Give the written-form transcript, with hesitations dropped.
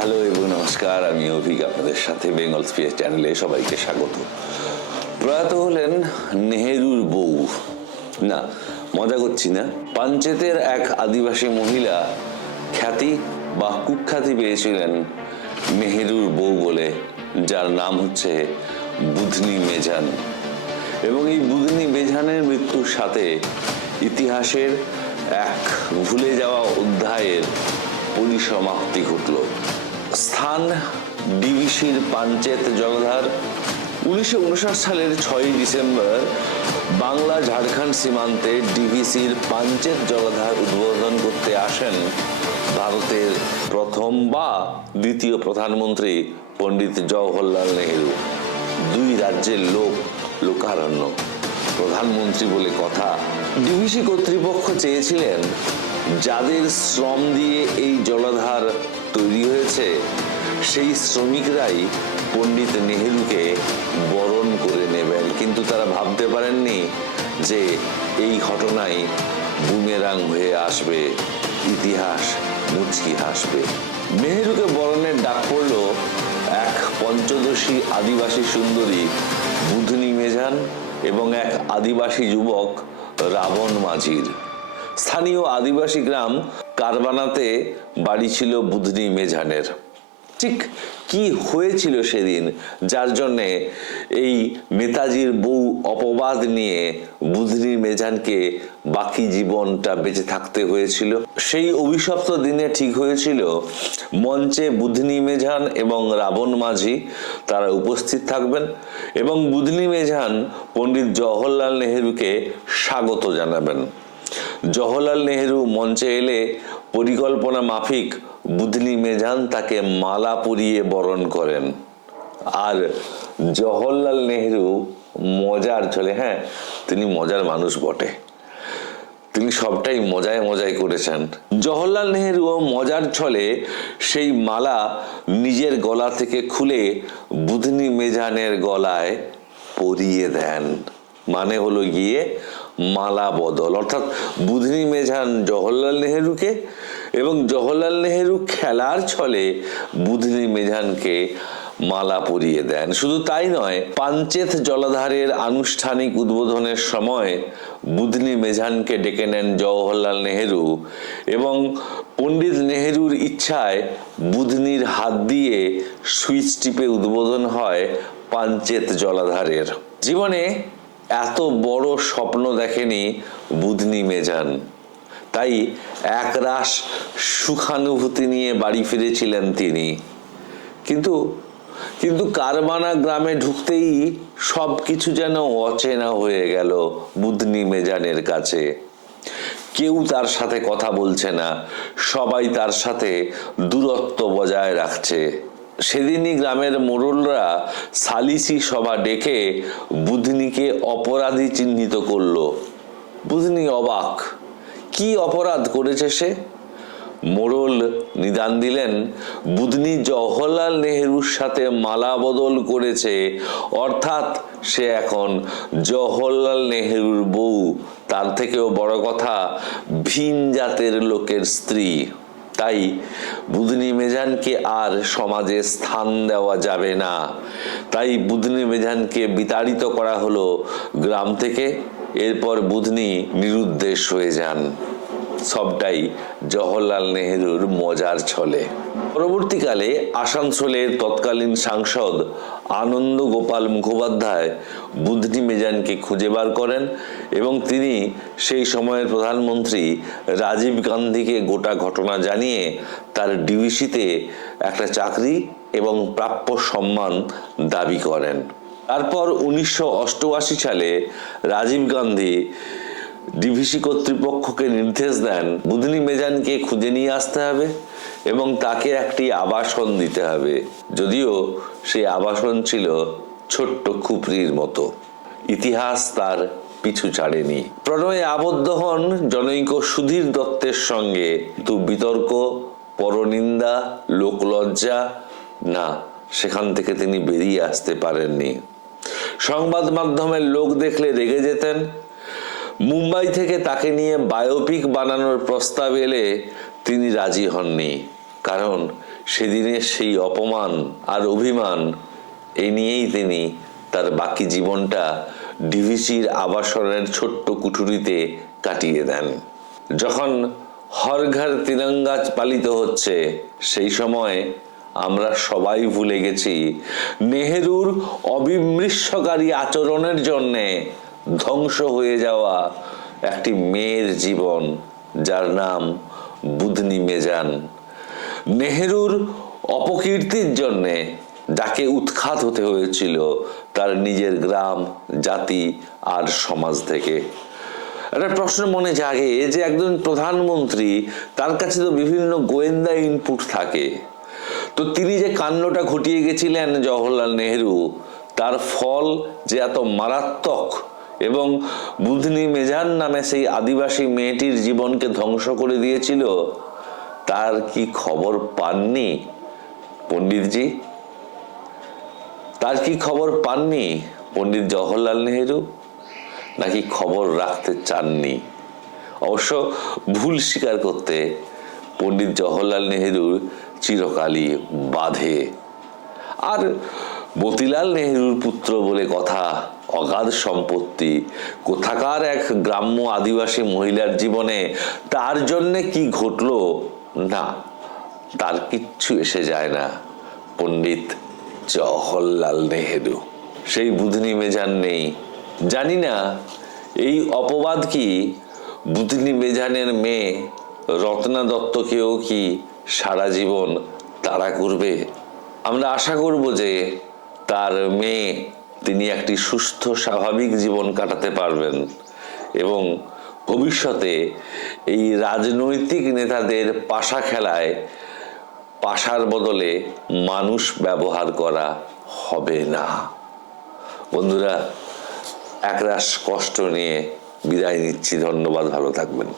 Hello এবং নমস্কার, আমি অভিক, আপনাদের সাথে বেঙ্গল স্পিচ চ্যানেলে সবাইকে স্বাগত। প্রয়াত হলেন নেহেরুর বউ, না মজা করছি না, পাঞ্চেতের এক আদিবাসী মহিলা খ্যাতি বা কুখ্যাতি পেয়েছিলেন নেহেরুর বউ বলে, যার নাম হচ্ছে বুধনি মেজান। এবং এই বুধনি মেজানের মৃত্যুর সাথে ইতিহাসের এক ভুলে যাওয়া অধ্যায়ের পরিসমাপ্তি ঘটল। স্থান ডিভিসির পাঞ্চেত জলধার। 1959 সালের 6 ডিসেম্বর বাংলা ঝাড়খণ্ড সীমান্তে ডিভিসির পাঞ্চেত জলধার উদ্বোধন করতে আসেন ভারতের প্রথম বা দ্বিতীয় প্রধানমন্ত্রী পণ্ডিত জওহরলাল নেহেরু। দুই রাজ্যের লোকারণ্য, প্রধানমন্ত্রী বলে কথা। ডিভিসি কর্তৃপক্ষ চেয়েছিলেন যাদের শ্রম দিয়ে এই জলাধার তৈরি হয়েছে সেই শ্রমিকরাই পণ্ডিত নেহেরুকে বরণ করে নেবেন, কিন্তু তারা ভাবতে পারেননি যে এই ঘটনাই বুমেরাং হয়ে আসবে, ইতিহাস মুচকি হাসবে। নেহেরুকে বরণের ডাক পড়ল এক পঞ্চদশী আদিবাসী সুন্দরী বুধনি মেজান এবং এক আদিবাসী যুবক রাবণ মাঝির। স্থানীয় আদিবাসী গ্রাম কারবানাতে বাড়ি ছিল বুধনি মেজানের। ঠিক কি হয়েছিল সেদিন, যার জন্যে এই নেতাজির বউ অপবাদ নিয়ে বুধনি মেজানকে বাকি জীবনটা বেঁচে থাকতে হয়েছিল? সেই অভিশপ্ত দিনে ঠিক হয়েছিল মঞ্চে বুধনি মেজান এবং রাবণ মাঝি তারা উপস্থিত থাকবেন এবং বুধনি মেজান পণ্ডিত জওহরলাল নেহেরুকে স্বাগত জানাবেন। জওহরলাল নেহেরু মঞ্চে এলে পরিকল্পনা মাফিক বুধনি মেজান তাকে মালা পরিয়ে বরণ করেন। আর জওহরলাল নেহেরু মজার ছলে, হ্যাঁ তিনি মজার মানুষ বটে, তিনি সবটাই মজায় মজায় করেছেন। জওহরলাল নেহেরু মজার ছলে সেই মালা নিজের গলা থেকে খুলে বুধনি মেজানের গলায় পরিয়ে দেন। মানে হলো গিয়ে মালা বদল, অর্থাৎ বুধনি মেজান জওহরলাল নেহেরুকে এবং জওহরলাল নেহেরু খেলার ছলে বুধনি মেজানকে মালা পরিয়ে দেন। শুধু তাই নয়, পাঞ্চেত জলাধারের আনুষ্ঠানিক উদ্বোধনের সময় বুধনি মেজানকে ডেকে নেন জওহরলাল নেহেরু এবং পণ্ডিত নেহেরুর ইচ্ছায় বুধনির হাত দিয়ে সুইচ টিপে উদ্বোধন হয় পাঞ্চেত জলাধারের। জীবনে এত বড় স্বপ্ন দেখেনি বুধনি মেজান, তাই একরাশ সুখানুভূতি নিয়ে বাড়ি ফিরেছিলেন তিনি। কিন্তু কারবানা গ্রামে ঢুকতেই সবকিছু যেন অচেনা হয়ে গেল বুধনি মেজানের কাছে। কেউ তার সাথে কথা বলছে না, সবাই তার সাথে দূরত্ব বজায় রাখছে। সেদিনই গ্রামের মোড়লরা সালিসি সভা ডেকে বুধনিকে অপরাধী চিহ্নিত করলো। বুধনি অবাক, কি অপরাধ করেছে সে? মোড়ল নিদান দিলেন, বুধনি জওহরলাল নেহেরুর সাথে মালা বদল করেছে, অর্থাৎ সে এখন জওহরলাল নেহেরুর বউ, তার থেকেও বড় কথা ভিন জাতের লোকের স্ত্রী। তাই বুধনি মেজানকে আর সমাজে স্থান দেওয়া যাবে না। তাই বুধনি মেজানকে বিতাড়িত করা হলো গ্রাম থেকে। এরপর বুধনি নিরুদ্দেশ হয়ে যান। সবটাই জওহরলাল নেহেরুর মজার ছলে। পরবর্তীকালে আসানসোলের তৎকালীন সাংসদ আনন্দ গোপাল মুখোপাধ্যায় বুধনি মেজানকে খুঁজে বার করেন এবং তিনি সেই সময়ের প্রধানমন্ত্রী রাজীব গান্ধীকে গোটা ঘটনা জানিয়ে তার ডিভিসিতে একটা চাকরি এবং প্রাপ্য সম্মান দাবি করেন। তারপর 1988 সালে রাজীব গান্ধী ডিভিসি কর্তৃপক্ষকে নির্দেশ দেন বুধনি মেজানকে খুঁজে নিয়ে আসতে হবে এবং তাকে একটি আবাসন দিতে হবে, যদিও সেই আবাসন ছিল ছোট্ট খুপরির মতো। ইতিহাস তার পিছু ছাড়েনি। প্রণয়ে আবদ্ধ হন জনৈক সুধীর দত্তের সঙ্গে, কিন্তু বিতর্ক, পরনিন্দা, লোকলজ্জা, না সেখান থেকে তিনি বেরিয়ে আসতে পারেননি। সংবাদ মাধ্যমের লোক দেখলে রেগে যেতেন। মুম্বাই থেকে তাকে নিয়ে বায়োপিক বানানোর প্রস্তাব এলে তিনি রাজি হননি, কারণ সেদিনের সেই অপমান আর অভিমান এই নিয়েই তিনি তার বাকি জীবনটা ডিভিসির আবাসনের ছোট্ট কুঠুরিতে কাটিয়ে দেন। যখন হর ঘর তিরঙ্গা পালিত হচ্ছে সেই সময় আমরা সবাই ভুলে গেছি নেহেরুর অবিমৃষ্যকারী আচরণের জন্যে ধ্বংস হয়ে যাওয়া একটি মেয়ের জীবন, যার নাম বুধনি মেজান। নেহেরুর অপকীর্তির জন্যে যাকে উৎখাত হতে হয়েছিল তার নিজের গ্রাম, জাতি আর সমাজ থেকে। একটা প্রশ্ন মনে জাগে যে একজন প্রধানমন্ত্রী, তার কাছে তো বিভিন্ন গোয়েন্দা ইনপুট থাকে, তো তিনি যে কাণ্ডটা ঘটিয়ে গেছিলেন জওহরলাল নেহেরু, তার ফল যে এত মারাত্মক এবং বুধনি মেজান নামে সেই আদিবাসী মেয়েটির জীবনকে ধ্বংস করে দিয়েছিল, তার কি খবর পাননি পণ্ডিতজি? তার কি খবর পাননি পণ্ডিত জওহরলাল নেহেরু? নাকি খবর রাখতে চাননি? অবশ্য ভুল স্বীকার করতে পণ্ডিত জওহরলাল নেহেরুর চিরকালই বাধে। আর মতিলাল নেহেরুর পুত্র বলে কথা, অগাধ সম্পত্তি, কোথাকার এক গ্রাম্য আদিবাসী মহিলার জীবনে তার জন্যে কি ঘটলো, না, তার কিচ্ছু এসে যায় না পণ্ডিত জওহরলাল নেহেরু। সেই বুধনি মেজান নেই। জানি না এই অপবাদ কি বুধনি মেজানের মেয়ে রত্না দত্তকেও কি সারা জীবন তাড়া করবে? আমরা আশা করব যে তার মেয়ে, তিনি একটি সুস্থ স্বাভাবিক জীবন কাটাতে পারবেন এবং ভবিষ্যতে এই রাজনৈতিক নেতাদের পাশা খেলায় পাশার বদলে মানুষ ব্যবহার করা হবে না। বন্ধুরা, একরাশ কষ্ট নিয়ে বিদায় নিচ্ছি। ধন্যবাদ, ভালো থাকবেন।